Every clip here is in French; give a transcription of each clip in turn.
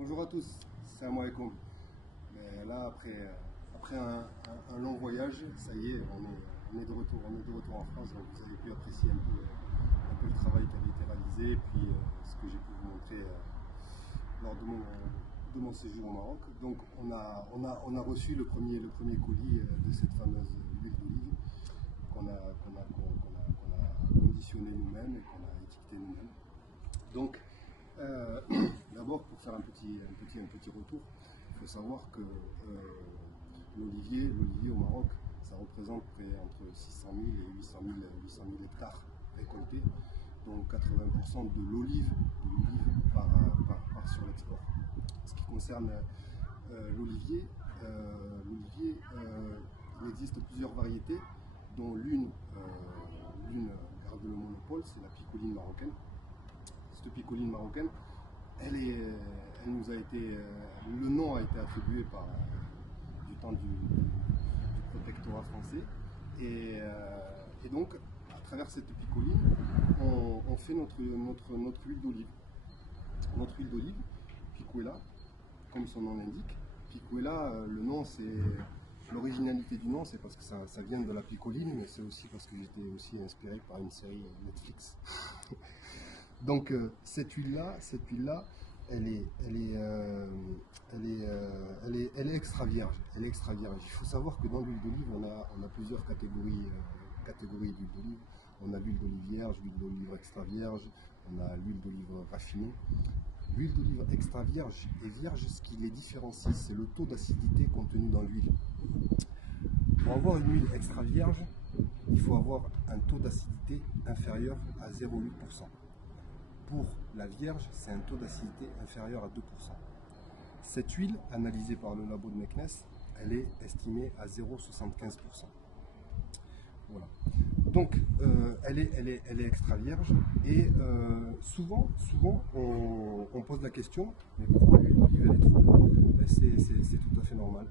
Bonjour à tous, salam alaikum. Mais là, après un long voyage, ça y est, on est de retour en France. Donc vous avez pu apprécier un peu le travail qui avait été réalisé, et puis ce que j'ai pu vous montrer lors de mon séjour au Maroc. Donc on a reçu le premier colis de cette fameuse huile d'olive qu'on a conditionné nous-mêmes et qu'on a étiqueté nous-mêmes. Donc d'abord, pour faire un petit retour, il faut savoir que l'olivier au Maroc, ça représente entre 600 000 et 800 000 hectares récoltés, dont 80% de l'olive part sur l'export. Ce qui concerne l'olivier, il existe plusieurs variétés, dont l'une garde le monopole, c'est la picoline marocaine. Cette picoline marocaine, le nom a été attribué du temps du protectorat français, et donc à travers cette picoline, on fait notre huile d'olive. Notre huile d'olive, Picuela, comme son nom l'indique. Picuela, le nom, c'est l'originalité du nom, c'est parce que ça vient de la picoline, mais c'est aussi parce que j'étais aussi inspiré par une série Netflix. Donc cette huile-là, elle est extra vierge. Elle est extra vierge. Il faut savoir que dans l'huile d'olive, on a plusieurs catégories d'huile d'olive. On a l'huile d'olive vierge, l'huile d'olive extra vierge, on a l'huile d'olive raffinée. L'huile d'olive extra vierge et vierge, ce qui les différencie, c'est le taux d'acidité contenu dans l'huile. Pour avoir une huile extra vierge, il faut avoir un taux d'acidité inférieur à 0,8%. Pour la vierge, c'est un taux d'acidité inférieur à 2%. Cette huile, analysée par le labo de Meknes, elle est estimée à 0,75%. Voilà. Donc, elle est extra vierge, et souvent on pose la question, mais pourquoi l'huile d'olive elle est trop lourde? C'est tout à fait normal.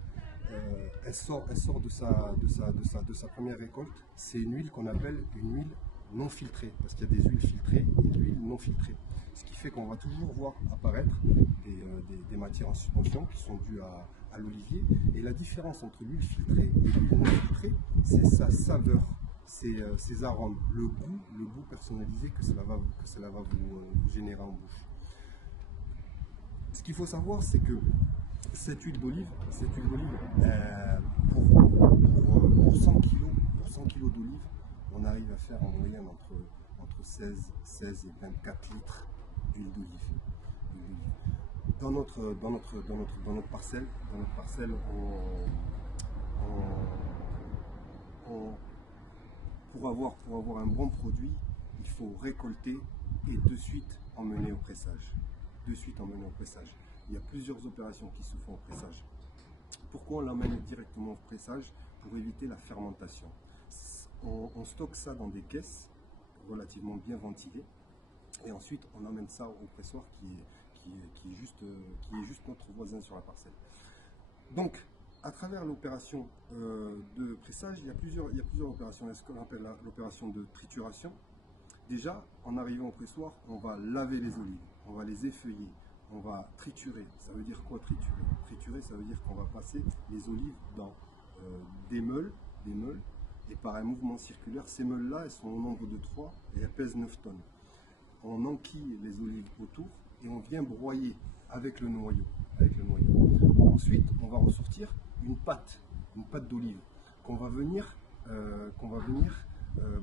Elle sort de sa première récolte. C'est une huile qu'on appelle une huile non filtrée, parce qu'il y a des huiles filtrées et de l'huile non filtrée. Ce qui fait qu'on va toujours voir apparaître des matières en suspension qui sont dues à l'olivier. Et la différence entre l'huile filtrée et l'huile non filtrée, c'est sa saveur, ses arômes, le goût personnalisé que cela va vous générer en bouche. Ce qu'il faut savoir, c'est que cette huile d'olive, pour 100 kg d'olive, on arrive à faire en moyenne entre 16 et 24 litres d'huile d'olive. Dans notre parcelle, pour avoir un bon produit, il faut récolter et de suite emmener au pressage. Il y a plusieurs opérations qui se font au pressage. Pourquoi on l'emmène directement au pressage? Pour éviter la fermentation. On stocke ça dans des caisses relativement bien ventilées, et ensuite on emmène ça au pressoir qui est juste notre voisin sur la parcelle. Donc à travers l'opération de pressage, il y a plusieurs opérations. Il y a ce qu'on appelle l'opération de trituration. Déjà, en arrivant au pressoir, on va laver les olives, on va les effeuiller, on va triturer. Ça veut dire quoi, triturer? Triturer, ça veut dire qu'on va passer les olives dans des meules, et par un mouvement circulaire. Ces meules-là, elles sont au nombre de 3 et elles pèsent 9 tonnes. On enquille les olives autour et on vient broyer avec le noyau. Ensuite, on va ressortir une pâte d'olive qu'on va venir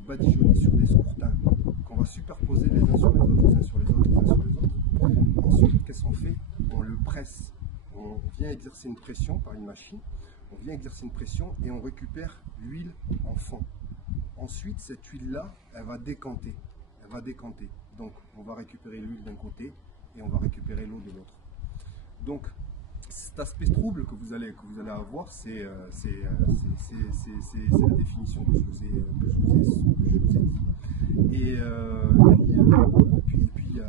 badigeonner sur des scourtins, qu'on va superposer les uns sur les autres. Ensuite, qu'est-ce qu'on fait? On le presse. On vient exercer une pression par une machine. Et on récupère l'huile en fond. Ensuite, cette huile-là, elle va décanter. Donc, on va récupérer l'huile d'un côté et on va récupérer l'eau de l'autre. Donc, cet aspect trouble que vous allez avoir, c'est la définition que je vous ai dit. Et puis, il y a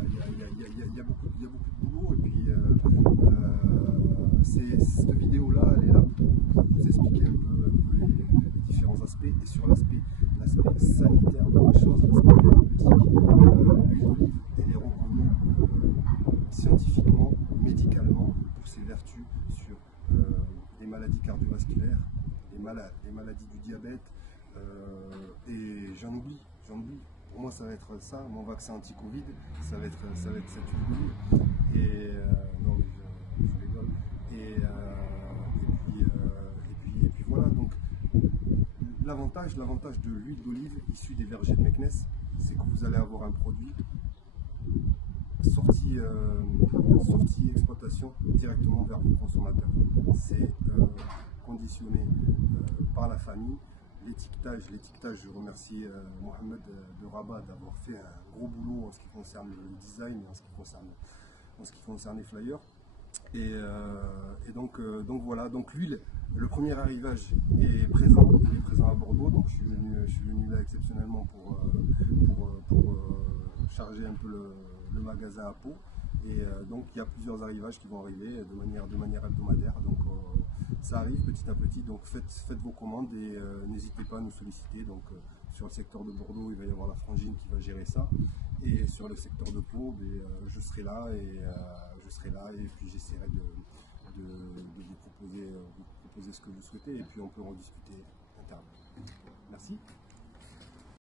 beaucoup de boulot. Et puis, cette vidéo-là, elle est là pour vous expliquer un peu les différents aspects. Et sur l'aspect sanitaire de la chose, l'aspect thérapeutique, l'huile d'olive, elle est reconnue scientifiquement, médicalement, ses vertus sur les maladies cardiovasculaires, les maladies du diabète, et j'en oublie. Pour moi, ça va être ça, mon vaccin anti-Covid, ça va être cette huile d'olive. Et non, mais je rigole. Et puis voilà. Donc l'avantage de l'huile d'olive issue des vergers de Meknès, c'est que vous allez avoir un produit sorti exploitation directement vers vos consommateurs. C'est conditionné par la famille. L'étiquetage, je remercie Mohamed de Rabat d'avoir fait un gros boulot en ce qui concerne le design et en ce qui concerne les flyers. Et donc voilà, donc l'huile, le premier arrivage est présent, il est présent à Bordeaux, donc je suis venu là exceptionnellement pour charger un peu le magasin à Pau. Et donc il y a plusieurs arrivages qui vont arriver de manière hebdomadaire. Donc ça arrive petit à petit, donc faites vos commandes et n'hésitez pas à nous solliciter. Donc sur le secteur de Bordeaux, il va y avoir la frangine qui va gérer ça. Et sur le secteur de Pau, je serai là et puis j'essaierai de vous proposer ce que vous souhaitez et puis on peut en discuter internement. Merci.